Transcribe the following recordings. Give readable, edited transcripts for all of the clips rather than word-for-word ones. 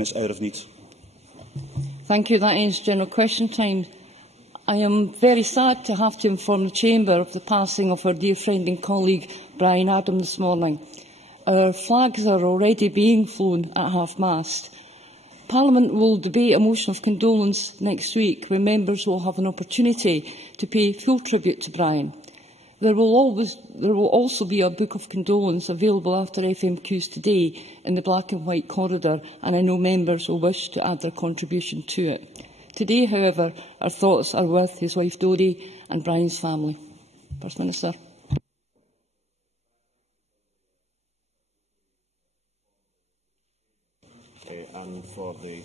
It's out of need. Thank you. That ends general question time. I am very sad to have to inform the Chamber of the passing of our dear friend and colleague Brian Adam this morning. Our flags are already being flown at half-mast. Parliament will debate a motion of condolence next week, when members will have an opportunity to pay full tribute to Brian. There will also be a book of condolence available after FMQs today in the black and white corridor, and I know members will wish to add their contribution to it. Today, however, our thoughts are with his wife Dodie and Brian's family. First Minister. And for the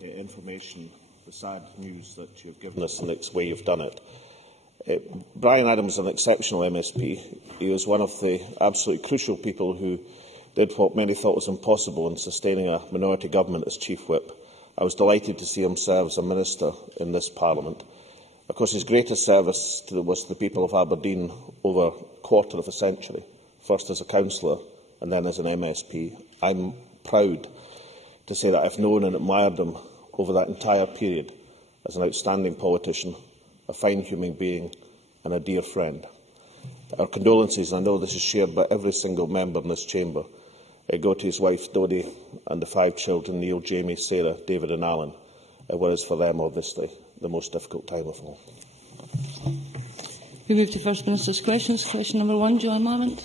information, the sad news that you have given us and the way you have done it. Brian Adams is an exceptional MSP. He is one of the absolutely crucial people who did what many thought was impossible in sustaining a minority government as Chief Whip. I was delighted to see him serve as a minister in this Parliament. Of course, his greatest service was to the people of Aberdeen over a quarter of a century, first as a councillor and then as an MSP. I'm proud to say that I have known and admired him over that entire period as an outstanding politician, a fine human being and a dear friend. Our condolences, and I know this is shared by every single member in this chamber, go to his wife Dodie and the 5 children, Neil, Jamie, Sarah, David and Alan, what is for them obviously the most difficult time of all. We move to First Minister's questions. Question number 1, Joanne Lamont.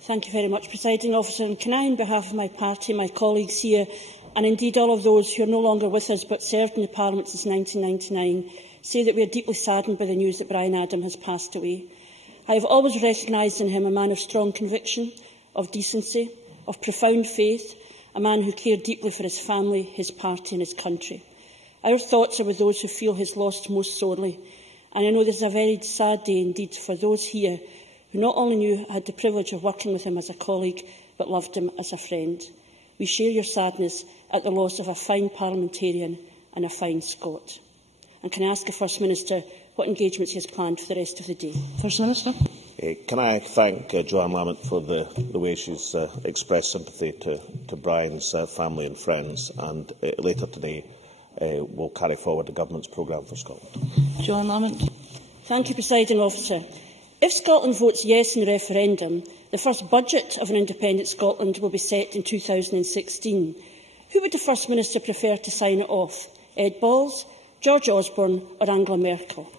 Thank you very much, Presiding Officer. And can I, on behalf of my party, my colleagues here, and indeed all of those who are no longer with us but served in the Parliament since 1999, say that we are deeply saddened by the news that Brian Adam has passed away. I have always recognised in him a man of strong conviction, of decency, of profound faith, a man who cared deeply for his family, his party and his country. Our thoughts are with those who feel his loss most sorely, and I know this is a very sad day indeed for those here who not only had the privilege of working with him as a colleague, but loved him as a friend. We share your sadness at the loss of a fine parliamentarian and a fine Scot. And can I ask the First Minister what engagements he has planned for the rest of the day? First Minister. Can I thank Joanne Lamont for the way she's expressed sympathy to Brian's family and friends, and later today will carry forward the Government's programme for Scotland. Joanne Lamont. Thank you, Presiding Officer. If Scotland votes yes in the referendum, the first budget of an independent Scotland will be set in 2016. Who would the First Minister prefer to sign it off? Ed Balls, George Osborne or Angela Merkel?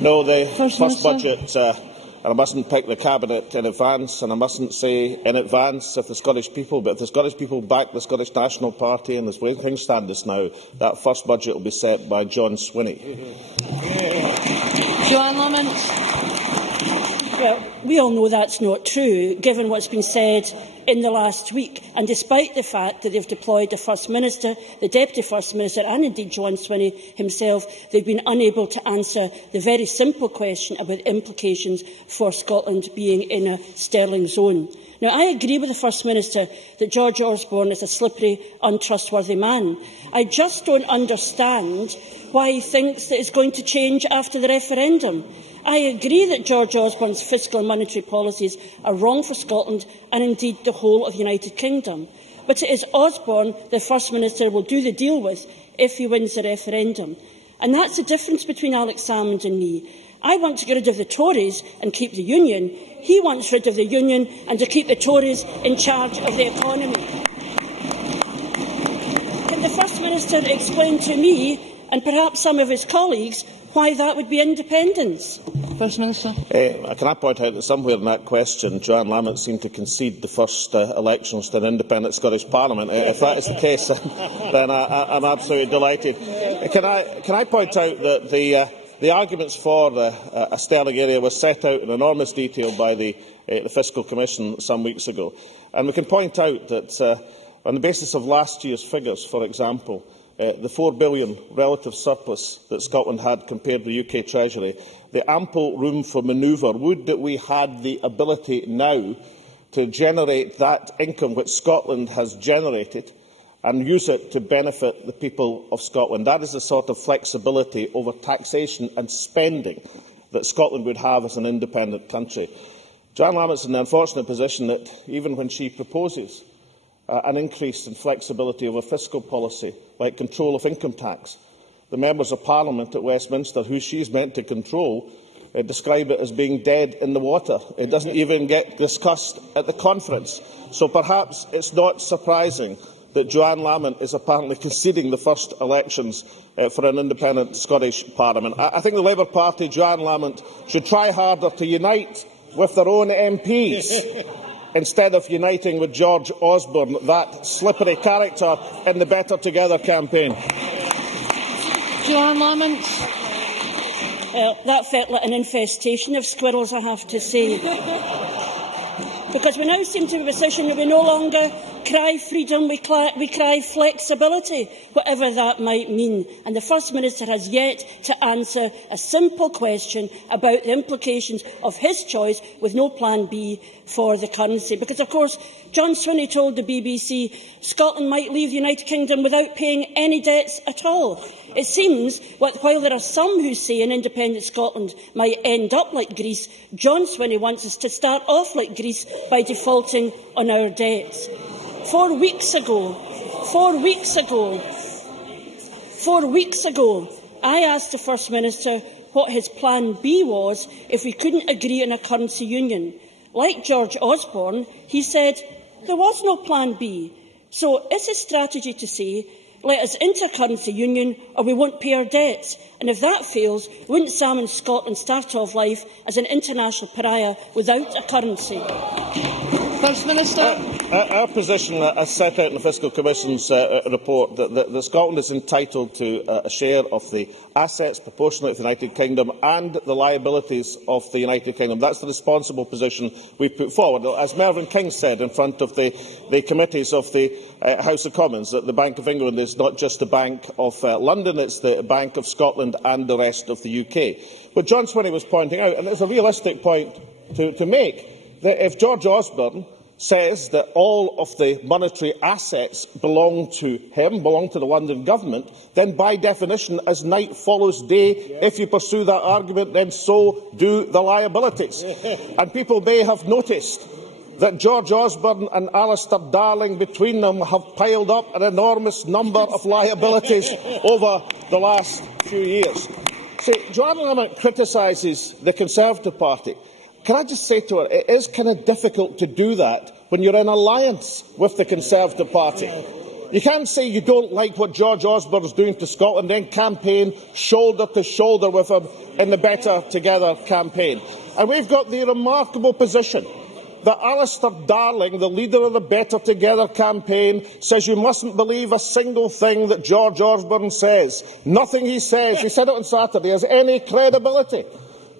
No, the first budget, and I mustn't pick the Cabinet in advance, and I mustn't say in advance if the Scottish people, but if the Scottish people back the Scottish National Party, and as things stand just now, that first budget will be set by John Swinney. Joanne Lamont. Well, we all know that's not true, given what's been said in the last week. And despite the fact that they've deployed the First Minister, the Deputy First Minister and indeed John Swinney himself, they've been unable to answer the very simple question about implications for Scotland being in a sterling zone. Now, I agree with the First Minister that George Osborne is a slippery, untrustworthy man. I just don't understand why he thinks that it's going to change after the referendum. I agree that George Osborne's fiscal and monetary policies are wrong for Scotland and indeed the whole of the United Kingdom. But it is Osborne the First Minister will do the deal with if he wins the referendum. And that's the difference between Alex-Salmond and me. I want to get rid of the Tories and keep the Union. He wants rid of the Union and to keep the Tories in charge of the economy. Can the First Minister explain to me, and perhaps some of his colleagues, why that would be independence? First Minister. Can I point out that somewhere in that question, Joanne Lamont seemed to concede the first elections to an independent Scottish Parliament. If that is the case, then I'm absolutely delighted. Can I point out that the arguments for a sterling area were set out in enormous detail by the Fiscal Commission some weeks ago, and we can point out that on the basis of last year's figures, for example, the £4 billion relative surplus that Scotland had compared with the UK Treasury, the ample room for manoeuvre, would that we had the ability now to generate that income which Scotland has generated and use it to benefit the people of Scotland. That is the sort of flexibility over taxation and spending that Scotland would have as an independent country. Joanne Lamont is in the unfortunate position that even when she proposes an increase in flexibility over fiscal policy, like control of income tax. The members of Parliament at Westminster, who she is meant to control, describe it as being dead in the water. It doesn't even get discussed at the conference. So perhaps it's not surprising that Joanne Lamont is apparently conceding the first elections for an independent Scottish Parliament. I think the Labour Party, Joanne Lamont, should try harder to unite with their own MPs instead of uniting with George Osborne, that slippery character in the Better Together campaign. Joanne Lamont. That felt like an infestation of squirrels, I have to say. Because we now seem to be in a position that we no longer cry freedom, we cry flexibility, whatever that might mean. And the First Minister has yet to answer a simple question about the implications of his choice with no plan B for the currency. Because, of course, John Swinney told the BBC Scotland might leave the United Kingdom without paying any debts at all. It seems that while there are some who say an independent Scotland might end up like Greece, John Swinney wants us to start off like Greece by defaulting on our debts. 4 weeks ago, I asked the First Minister what his plan B was if we couldn't agree on a currency union. Like George Osborne, he said there was no plan B. So is his strategy to say, let us into a currency union or we won't pay our debts? And if that fails, wouldn't Salmond Scotland start off life as an international pariah without a currency? First Minister. Our position, as set out in the Fiscal Commission's report, that Scotland is entitled to a share of the assets proportionate to the United Kingdom and the liabilities of the United Kingdom. That's the responsible position we put forward. As Mervyn King said in front of the committees of the House of Commons, that the Bank of England is not just the Bank of London, it's the Bank of Scotland and the rest of the UK. But John Swinney was pointing out, and it's a realistic point to make, that if George Osborne says that all of the monetary assets belong to him, belong to the London Government, then by definition, as night follows day, if you pursue that argument, then so do the liabilities. And people may have noticed that George Osborne and Alistair Darling, between them, have piled up an enormous number of liabilities over the last few years. See, Joanne Lamont criticises the Conservative Party. Can I just say to her, it is kind of difficult to do that when you're in alliance with the Conservative Party. You can't say you don't like what George Osborne is doing to Scotland, then campaign shoulder to shoulder with him in the Better Together campaign. And we've got the remarkable position that Alistair Darling, the leader of the Better Together campaign, says you mustn't believe a single thing that George Osborne says. Nothing he says, he said it on Saturday, has any credibility.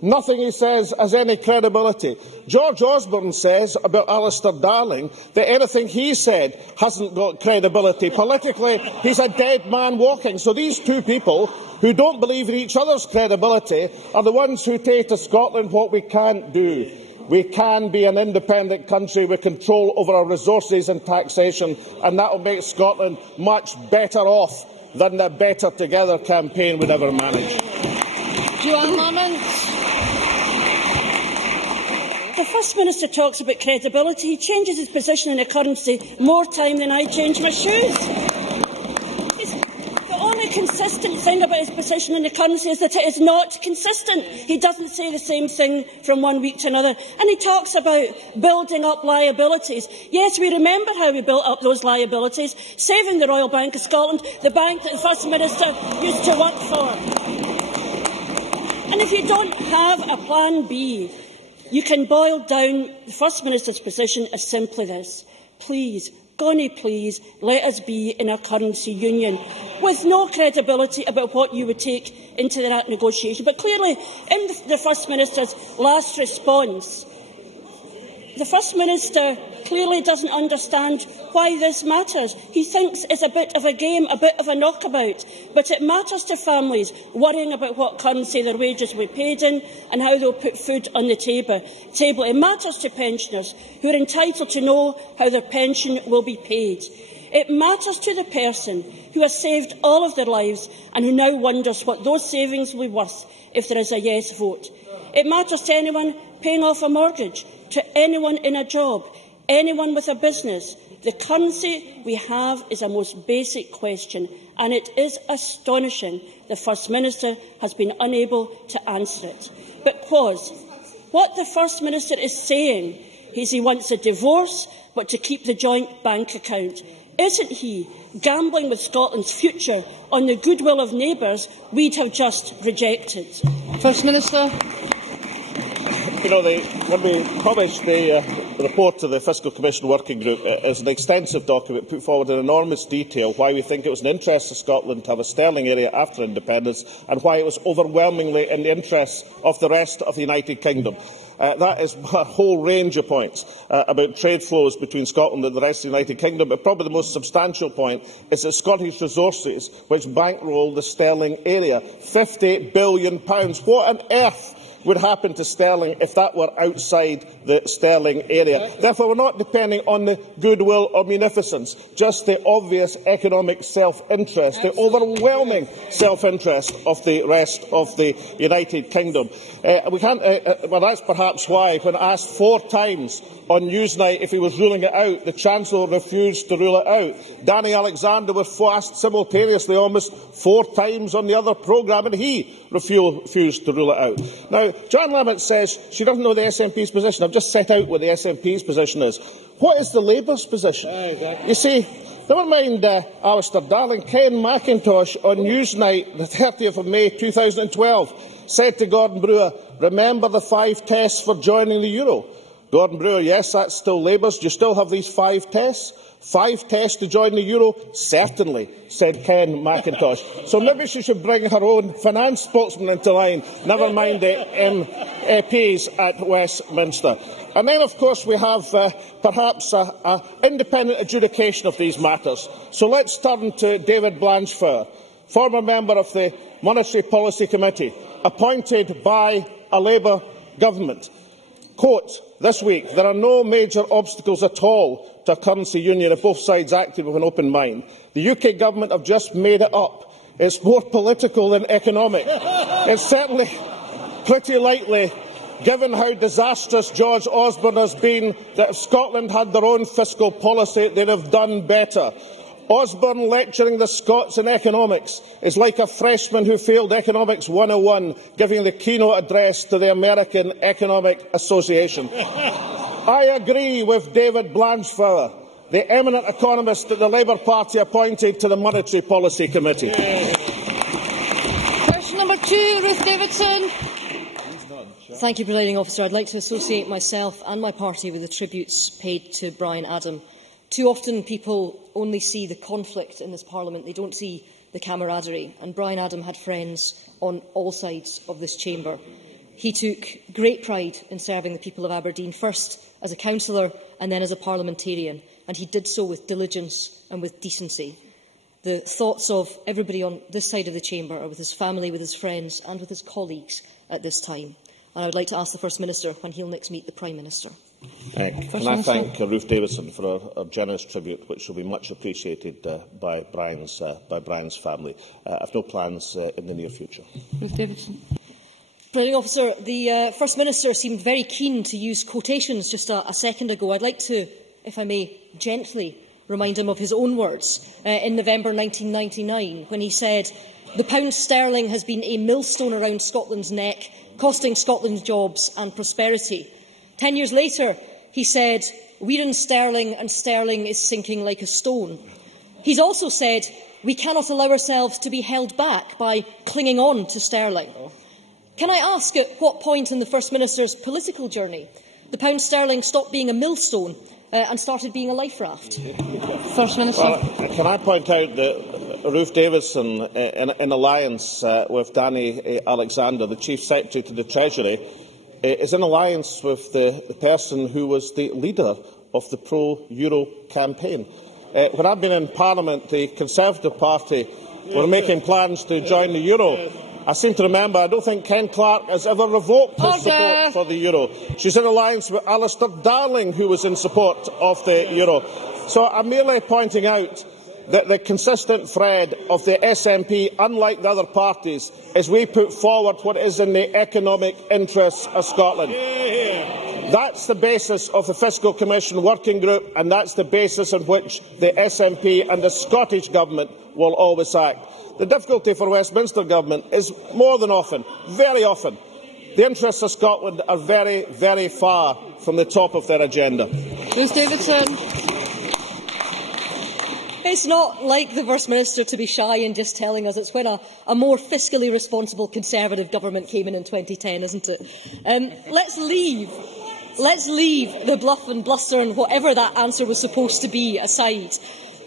Nothing he says has any credibility. George Osborne says about Alistair Darling that anything he said hasn't got credibility. Politically, he's a dead man walking. So these two people, who don't believe in each other's credibility, are the ones who take to Scotland what we can't do. We can be an independent country with control over our resources and taxation, and that will make Scotland much better off than the Better Together campaign would ever manage. Joanne Lamont. The First Minister talks about credibility. He changes his position in the currency more time than I change my shoes. The only consistent thing about his position in the currency is that it is not consistent. He doesn't say the same thing from one week to another. And he talks about building up liabilities. Yes, we remember how we built up those liabilities, saving the Royal Bank of Scotland, the bank that the First Minister used to work for. And if you don't have a plan B, you can boil down the First Minister's position as simply this. Please, Gonny, please, let us be in a currency union, with no credibility about what you would take into that negotiation. But clearly, in the First Minister's last response, the First Minister clearly doesn't understand why this matters. He thinks it's a bit of a game, a bit of a knockabout. But it matters to families worrying about what currency their wages will be paid in and how they'll put food on the table. It matters to pensioners who are entitled to know how their pension will be paid. It matters to the person who has saved all of their lives and who now wonders what those savings will be worth if there is a yes vote. It matters to anyone paying off a mortgage, to anyone in a job, anyone with a business, The currency we have is a most basic question, and it is astonishing the First Minister has been unable to answer it. Because what the First Minister is saying is he wants a divorce, but to keep the joint bank account. Isn't he gambling with Scotland's future on the goodwill of neighbours we'd have just rejected? First Minister. You know, when we published the report to the Fiscal Commission Working Group, is an extensive document put forward in enormous detail why we think it was an interest of Scotland to have a sterling area after independence and why it was overwhelmingly in the interests of the rest of the United Kingdom. That is a whole range of points about trade flows between Scotland and the rest of the United Kingdom, but probably the most substantial point is that Scottish resources, which bankroll the sterling area, £50 billion. What on earth would happen to sterling if that were outside the sterling area? Therefore, we're not depending on the goodwill or munificence, just the obvious economic self-interest, the overwhelming self-interest of the rest of the United Kingdom. Well, that's perhaps why, when asked 4 times on Newsnight if he was ruling it out, the Chancellor refused to rule it out. Danny Alexander was asked simultaneously almost 4 times on the other programme, and he refused to rule it out. Now, Joanne Lamont says she doesn't know the SNP's position. I've just set out what the SNP's position is. What is the Labour's position? You see, never mind Alistair Darling, Ken McIntosh on Newsnight, the 30th of May 2012, said to Gordon Brewer, remember the 5 tests for joining the euro? Gordon Brewer, yes, that's still Labour's. Do you still have these 5 tests? 5 tests to join the euro? Certainly, said Ken McIntosh. So maybe she should bring her own finance spokesman into line, never mind the MEPs at Westminster. And then, of course, we have perhaps an independent adjudication of these matters. So let's turn to David Blanchflower, former member of the Monetary Policy Committee, appointed by a Labour government. Quote, this week, there are no major obstacles at all to a currency union if both sides acted with an open mind. The UK government have just made it up. It's more political than economic. It's certainly pretty likely, given how disastrous George Osborne has been, that if Scotland had their own fiscal policy, they'd have done better. Osborne lecturing the Scots in economics is like a freshman who failed Economics 101 giving the keynote address to the American Economic Association. I agree with David Blanchflower, the eminent economist that the Labour Party appointed to the Monetary Policy Committee. Question number 2, Ruth Davidson. Thank you, Presiding Officer. I'd like to associate myself and my party with the tributes paid to Brian Adam. Too often people only see the conflict in this Parliament. They don't see the camaraderie. And Brian Adam had friends on all sides of this chamber. He took great pride in serving the people of Aberdeen, first as a councillor and then as a parliamentarian. And he did so with diligence and with decency. The thoughts of everybody on this side of the chamber are with his family, with his friends and with his colleagues at this time. And I would like to ask the First Minister when he'll next meet the Prime Minister. Can I thank Ruth Davidson for her generous tribute, which will be much appreciated by Brian's family. I have no plans in the near future. Ruth Davidson. Presiding Officer, the First Minister seemed very keen to use quotations just a second ago. I'd like to, if I may, gently remind him of his own words in November 1999, when he said, "The pound sterling has been a millstone around Scotland's neck, costing Scotland jobs and prosperity." 10 years later, he said, "We're in sterling and sterling is sinking like a stone." He's also said, "We cannot allow ourselves to be held back by clinging on to sterling." Can I ask at what point in the First Minister's political journey the pound sterling stopped being a millstone and started being a life raft? First Minister. Well, can I point out that Ruth Davidson, in alliance with Danny Alexander, the Chief Secretary to the Treasury, is in alliance with the person who was the leader of the pro-Euro campaign. When I've been in Parliament, the Conservative Party were making plans to join the Euro. I seem to remember, I don't think Ken Clarke has ever revoked his support for the Euro. She's in alliance with Alistair Darling, who was in support of the Euro. So I'm merely pointing out that the consistent thread of the SNP, unlike the other parties, is we put forward what is in the economic interests of Scotland. That's the basis of the Fiscal Commission Working Group, and that's the basis on which the SNP and the Scottish Government will always act. The difficulty for Westminster Government is more than often, very often, the interests of Scotland are very, very far from the top of their agenda. Bruce Davidson. It's not like the First Minister to be shy in just telling us it's when a more fiscally responsible Conservative government came in 2010, isn't it? Let's leave the bluff and bluster and whatever that answer was supposed to be aside,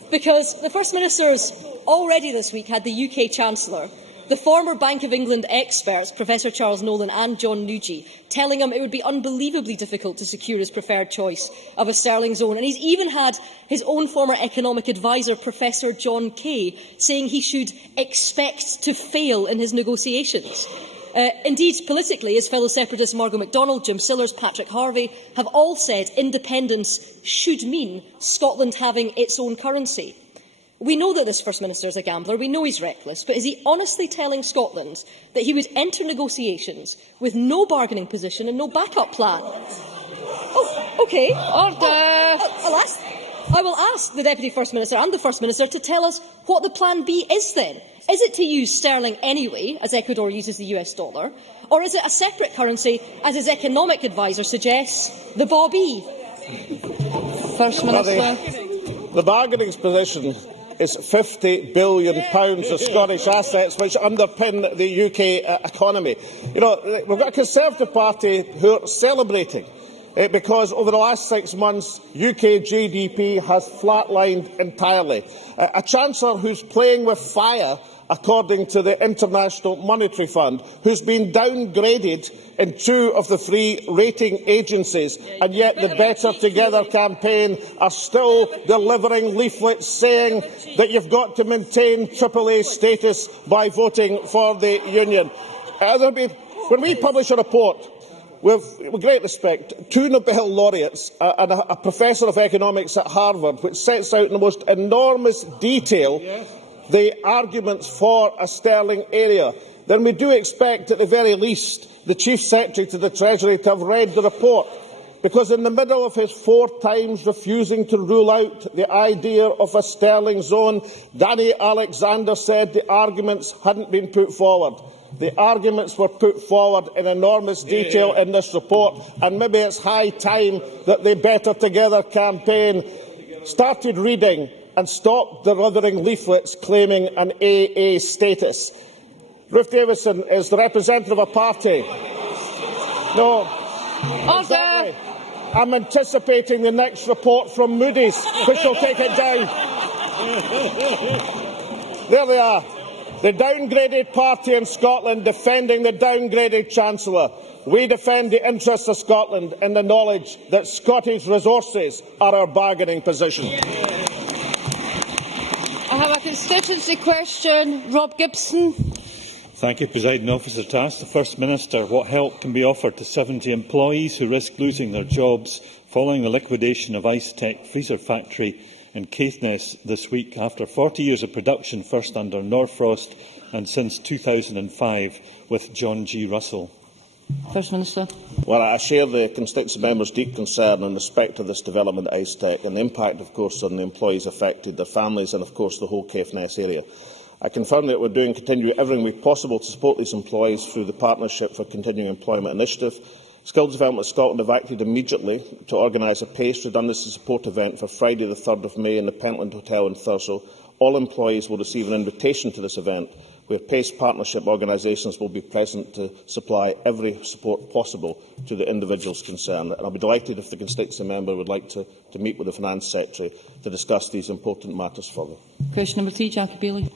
because the First Minister's already this week had the UK Chancellor, the former Bank of England experts, Professor Charles Nolan and John Nugent, telling him it would be unbelievably difficult to secure his preferred choice of a sterling zone. And he's even had his own former economic adviser, Professor John Kay, saying he should expect to fail in his negotiations. Indeed, politically, his fellow separatists Margot MacDonald, Jim Sillars, Patrick Harvey have all said independence should mean Scotland having its own currency. We know that this First Minister is a gambler, we know he's reckless, but is he honestly telling Scotland that he would enter negotiations with no bargaining position and no backup plan? Oh, OK. Order! I will ask the Deputy First Minister and the First Minister to tell us what the plan B is then. Is it to use sterling anyway, as Ecuador uses the US dollar, or is it a separate currency, as his economic adviser suggests, the Bob E? First Minister. The bargaining position is £50 billion of Scottish assets which underpin the UK economy. You know, we've got a Conservative Party who are celebrating because over the last 6 months UK GDP has flatlined entirely. A Chancellor who's playing with fire, according to the International Monetary Fund, who's been downgraded in 2 of the 3 rating agencies, and yet the Better Together campaign are still delivering leaflets saying that you've got to maintain AAA status by voting for the Union. When we publish a report, with great respect, 2 Nobel laureates and a professor of economics at Harvard, which sets out in the most enormous detail the arguments for a sterling area, then we do expect, at the very least, the Chief Secretary to the Treasury to have read the report. Because in the middle of his 4 times refusing to rule out the idea of a sterling zone, Danny Alexander said the arguments hadn't been put forward. The arguments were put forward in enormous detail in this report, and maybe it's high time that the Better Together campaign started reading and stopped delivering leaflets claiming an AA status. Ruth Davidson is the representative of a party. No. Exactly. I'm anticipating the next report from Moody's, which will take it down. There they are. The downgraded party in Scotland defending the downgraded Chancellor. We defend the interests of Scotland in the knowledge that Scottish resources are our bargaining position. I have a constituency question. Rob Gibson. Thank you, Presiding Officer. To ask the First Minister what help can be offered to 70 employees who risk losing their jobs following the liquidation of Ice Tech freezer factory in Caithness this week, after 40 years of production, first under Norfrost and since 2005 with John G. Russell. First Minister. Well, I share the constituency member's deep concern in respect to this development at Ice Tech and the impact, of course, on the employees affected, their families and, of course, the whole Caithness area. I confirm that we are continuing everything possible to support these employees through the Partnership for Continuing Employment Initiative. Skills Development Scotland have acted immediately to organise a paced redundancy support event for Friday the 3rd of May in the Pentland Hotel in Thurso. All employees will receive an invitation to this event, where PACE partnership organisations will be present to supply every support possible to the individuals concerned. And I'll be delighted if the constituency member would like to meet with the Finance Secretary to discuss these important matters further. Question number 3, Jackie Bailey.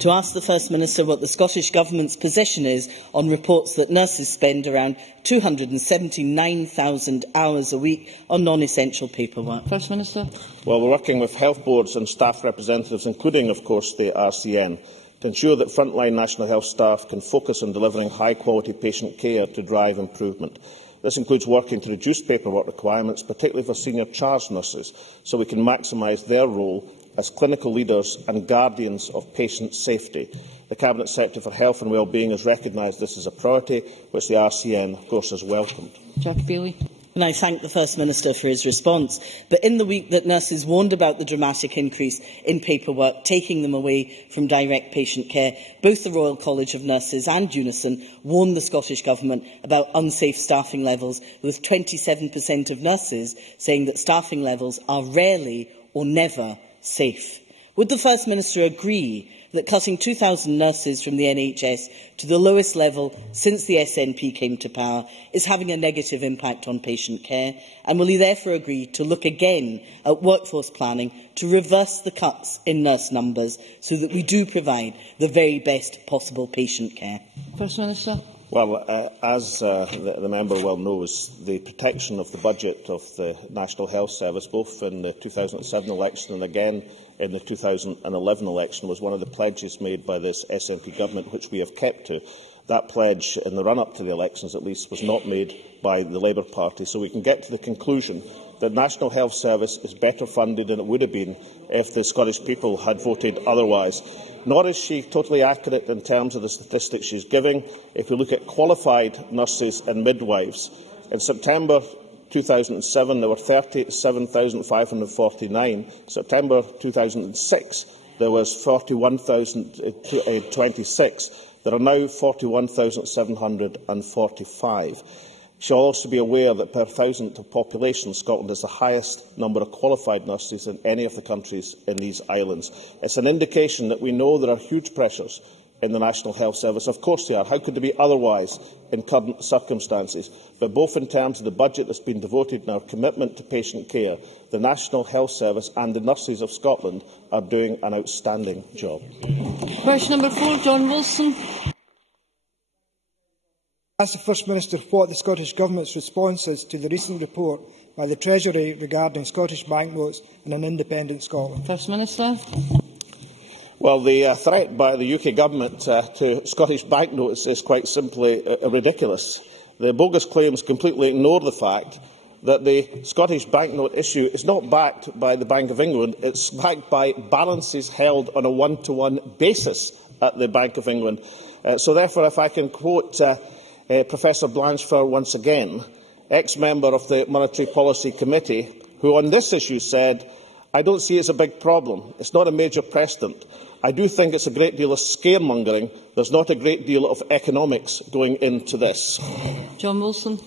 To ask the First Minister what the Scottish Government's position is on reports that nurses spend around 279,000 hours a week on non-essential paperwork. First Minister. Well, we're working with health boards and staff representatives, including, of course, the RCN, to ensure that frontline National Health staff can focus on delivering high-quality patient care to drive improvement. This includes working to reduce paperwork requirements, particularly for senior charge nurses, so we can maximise their role as clinical leaders and guardians of patient safety. The Cabinet Secretary for Health and Wellbeing has recognised this as a priority, which the RCN, of course, has welcomed. Jackie Bailey. And I thank the First Minister for his response. But in the week that nurses warned about the dramatic increase in paperwork, taking them away from direct patient care, both the Royal College of Nurses and Unison warned the Scottish Government about unsafe staffing levels, with 27% of nurses saying that staffing levels are rarely or never safe. Would the First Minister agree that cutting 2,000 nurses from the NHS to the lowest level since the SNP came to power is having a negative impact on patient care? And will he therefore agree to look again at workforce planning to reverse the cuts in nurse numbers so that we do provide the very best possible patient care? First Minister. Well, as the member well knows, the protection of the budget of the National Health Service, both in the 2007 election and again in the 2011 election, was one of the pledges made by this SNP government, which we have kept to. That pledge, in the run-up to the elections at least, was not made by the Labour Party. So we can get to the conclusion that National Health Service is better funded than it would have been if the Scottish people had voted otherwise. Nor is she totally accurate in terms of the statistics she is giving. If we look at qualified nurses and midwives, in September 2007 there were 37,549. September 2006 there was 41,026. There are now 41,745. She will also be aware that per thousand of population, Scotland has the highest number of qualified nurses in any of the countries in these islands. It's an indication that we know there are huge pressures in the National Health Service. Of course they are. How could it be otherwise in current circumstances? But both in terms of the budget that has been devoted and our commitment to patient care, the National Health Service and the nurses of Scotland are doing an outstanding job. Question number 4, John Wilson. Ask the First Minister what the Scottish Government's response is to the recent report by the Treasury regarding Scottish banknotes and an independent Scotland. First Minister. Well, the threat by the UK Government to Scottish banknotes is quite simply ridiculous. The bogus claims completely ignore the fact that the Scottish banknote issue is not backed by the Bank of England. It's backed by balances held on a one-to-one basis at the Bank of England. So therefore, if I can quote Professor Blanchford once again, ex-member of the Monetary Policy Committee, who on this issue said, "I don't see it as a big problem. It's not a major precedent. I do think it's a great deal of scaremongering. There's not a great deal of economics going into this." John Wilson.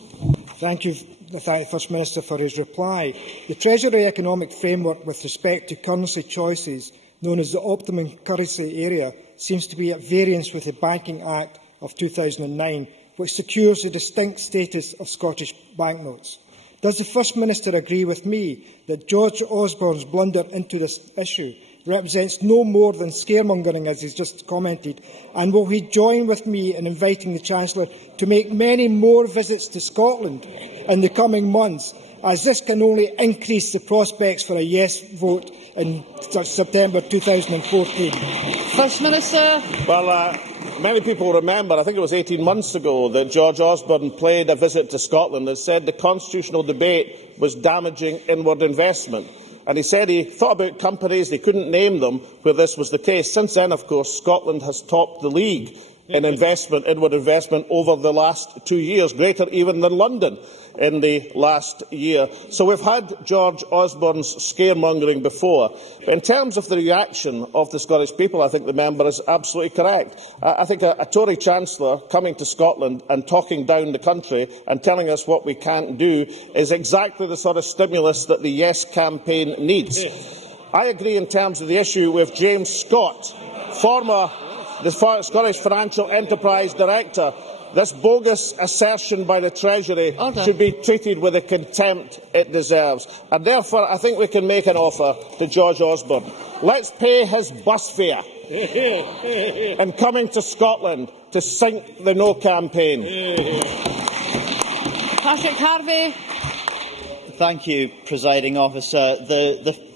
Thank you. I thank the First Minister for his reply. The Treasury Economic Framework with respect to currency choices, known as the Optimum Currency Area, seems to be at variance with the Banking Act of 2009, which secures the distinct status of Scottish banknotes. Does the First Minister agree with me that George Osborne's blunder into this issue represents no more than scaremongering, as he's just commented, and will he join with me in inviting the Chancellor to make many more visits to Scotland in the coming months, as this can only increase the prospects for a yes vote in September 2014? First Minister. Well, many people remember, I think it was 18 months ago, that George Osborne played a visit to Scotland and said the constitutional debate was damaging inward investment. And he said he thought about companies, he couldn't name them, where this was the case. Since then, of course, Scotland has topped the league in investment, inward investment, over the last 2 years, greater even than London in the last year. So we've had George Osborne's scaremongering before. But in terms of the reaction of the Scottish people, I think the member is absolutely correct. I think a Tory Chancellor coming to Scotland and talking down the country and telling us what we can't do is exactly the sort of stimulus that the Yes campaign needs. I agree in terms of the issue with James Scott, the Scottish Financial Enterprise Director. This bogus assertion by the Treasury should be treated with the contempt it deserves. And therefore, I think we can make an offer to George Osborne. Let's pay his bus fare in coming to Scotland to sink the No campaign. Patrick Harvey. Thank you, Presiding Officer.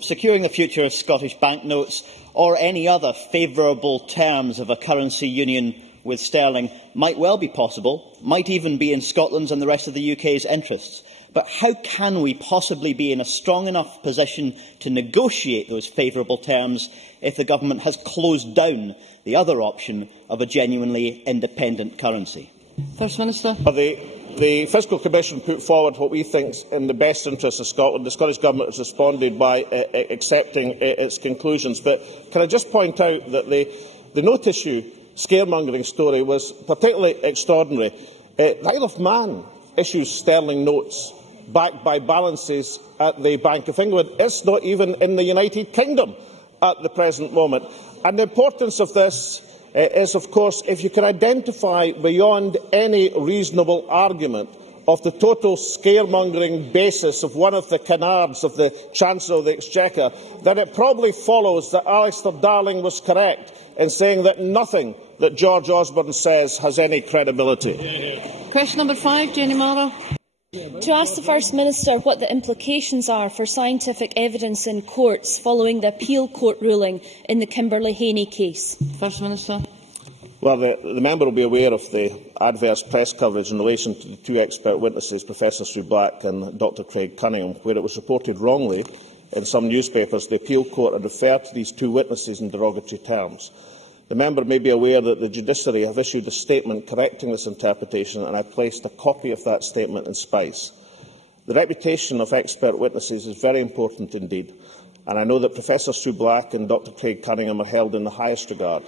Securing the future of Scottish banknotes or any other favourable terms of a currency union with sterling might well be possible, might even be in Scotland's and the rest of the UK's interests. But how can we possibly be in a strong enough position to negotiate those favourable terms if the government has closed down the other option of a genuinely independent currency? First Minister. The Fiscal Commission put forward what we think is in the best interest of Scotland. The Scottish Government has responded by accepting its conclusions. But can I just point out that the note issue scaremongering story was particularly extraordinary. The Isle of Man issues sterling notes backed by balances at the Bank of England. It's not even in the United Kingdom at the present moment. And the importance of this is, of course, if you can identify beyond any reasonable argument of the total scaremongering basis of one of the canards of the Chancellor of the Exchequer, then it probably follows that Alistair Darling was correct in saying that nothing that George Osborne says has any credibility. Question number 5, Jenny Mara. To ask the First Minister what the implications are for scientific evidence in courts following the appeal court ruling in the Kimberley Haney case. First Minister. Well, the member will be aware of the adverse press coverage in relation to the two expert witnesses, Professor Sue Black and Dr Craig Cunningham, where it was reported wrongly in some newspapers the appeal court had referred to these two witnesses in derogatory terms. The member may be aware that the judiciary have issued a statement correcting this interpretation, and I placed a copy of that statement in Spice. The reputation of expert witnesses is very important indeed, and I know that Professor Sue Black and Dr Craig Cunningham are held in the highest regard.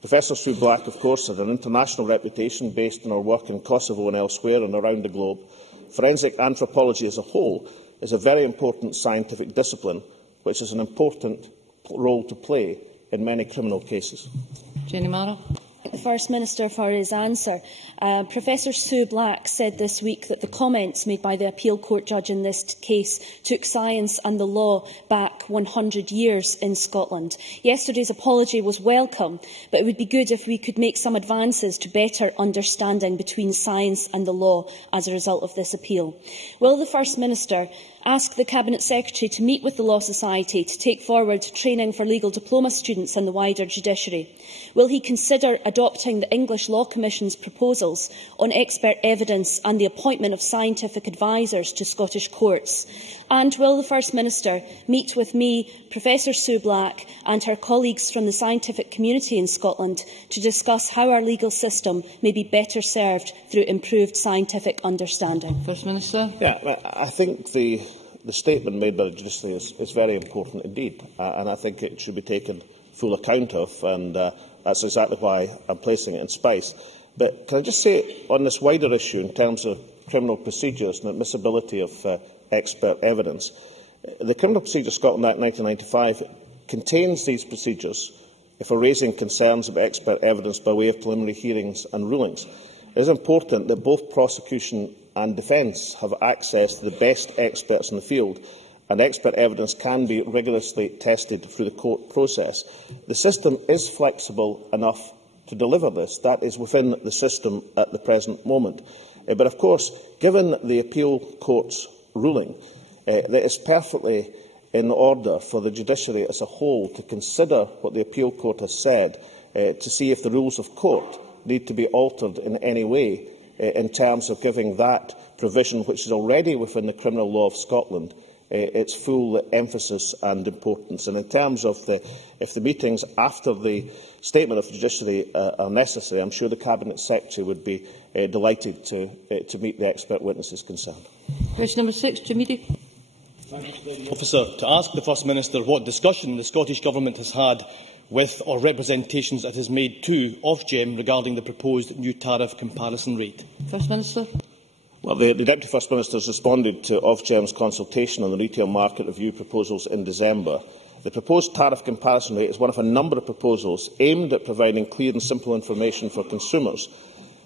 Professor Sue Black, of course, has an international reputation based on her work in Kosovo and elsewhere and around the globe. Forensic anthropology as a whole is a very important scientific discipline, which has an important role to play in many criminal cases. Jenny Mara. The First Minister for his answer. Professor Sue Black said this week that the comments made by the appeal court judge in this case took science and the law back 100 years in Scotland. Yesterday's apology was welcome, but it would be good if we could make some advances to better understanding between science and the law as a result of this appeal. Will the First Minister ask the Cabinet Secretary to meet with the Law Society to take forward training for legal diploma students and the wider judiciary? Will he consider adopting the English Law Commission's proposals on expert evidence and the appointment of scientific advisers to Scottish courts? And will the First Minister meet with me, Professor Sue Black, and her colleagues from the scientific community in Scotland to discuss how our legal system may be better served through improved scientific understanding? First Minister. Yeah, I think the statement made by the judiciary is very important indeed, and I think it should be taken full account of, and that's exactly why I'm placing it in Spice. But can I just say on this wider issue in terms of criminal procedures and admissibility of expert evidence, the Criminal Procedure Scotland Act 1995 contains these procedures for raising concerns about expert evidence by way of preliminary hearings and rulings. It is important that both prosecution and defence have access to the best experts in the field, and expert evidence can be rigorously tested through the court process. The system is flexible enough to deliver this. That is within the system at the present moment. But of course, given the appeal court's ruling, that is perfectly in order for the judiciary as a whole to consider what the appeal court has said, to see if the rules of court need to be altered in any way in terms of giving that provision, which is already within the criminal law of Scotland, its full emphasis and importance. And in terms of if the meetings after the statement of the judiciary are necessary, I'm sure the Cabinet Secretary would be delighted to meet the expert witnesses concerned. Question number 6, Jamidi. Officer, to ask the First Minister what discussion the Scottish Government has had with or representations it has made to Ofgem regarding the proposed new tariff comparison rate. First Minister. Well, the Deputy First Minister has responded to Ofgem's consultation on the retail market review proposals in December. The proposed tariff comparison rate is one of a number of proposals aimed at providing clear and simple information for consumers.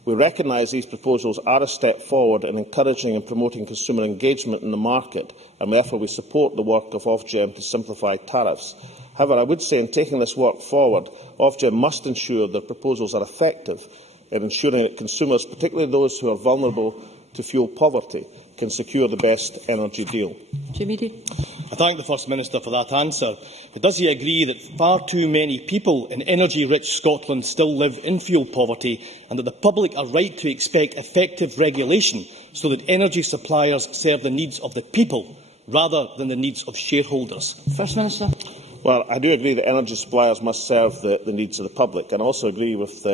We recognise these proposals are a step forward in encouraging and promoting consumer engagement in the market, and therefore we support the work of Ofgem to simplify tariffs. However, I would say in taking this work forward, Ofgem must ensure that proposals are effective in ensuring that consumers, particularly those who are vulnerable to fuel poverty, can secure the best energy deal. I thank the First Minister for that answer. But does he agree that far too many people in energy-rich Scotland still live in fuel poverty, and that the public are right to expect effective regulation so that energy suppliers serve the needs of the people rather than the needs of shareholders? First Minister. Well, I do agree that energy suppliers must serve the needs of the public, and I also agree with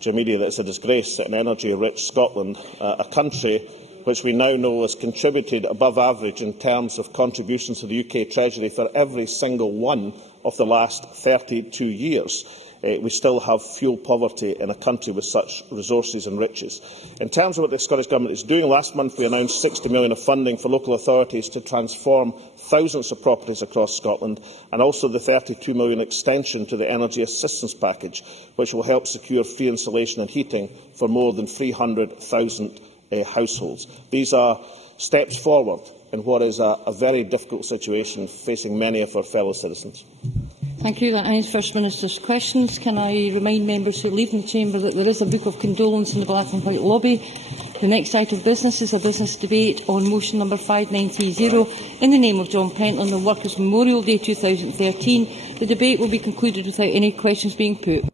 Joe Media that it's a disgrace that in energy-rich Scotland, a country which we now know has contributed above average in terms of contributions to the UK Treasury for every single one of the last 32 years. We still have fuel poverty in a country with such resources and riches. In terms of what the Scottish Government is doing, last month we announced £60 million of funding for local authorities to transform thousands of properties across Scotland, and also the £32 million extension to the Energy Assistance Package, which will help secure free insulation and heating for more than 300,000 households. These are steps forward in what is a very difficult situation facing many of our fellow citizens. Thank you. That ends First Minister's questions. Can I remind members who leave the chamber that there is a book of condolence in the black and white lobby. The next item of business is a business debate on motion number 5930 in the name of John Pentland on Workers' Memorial Day 2013. The debate will be concluded without any questions being put.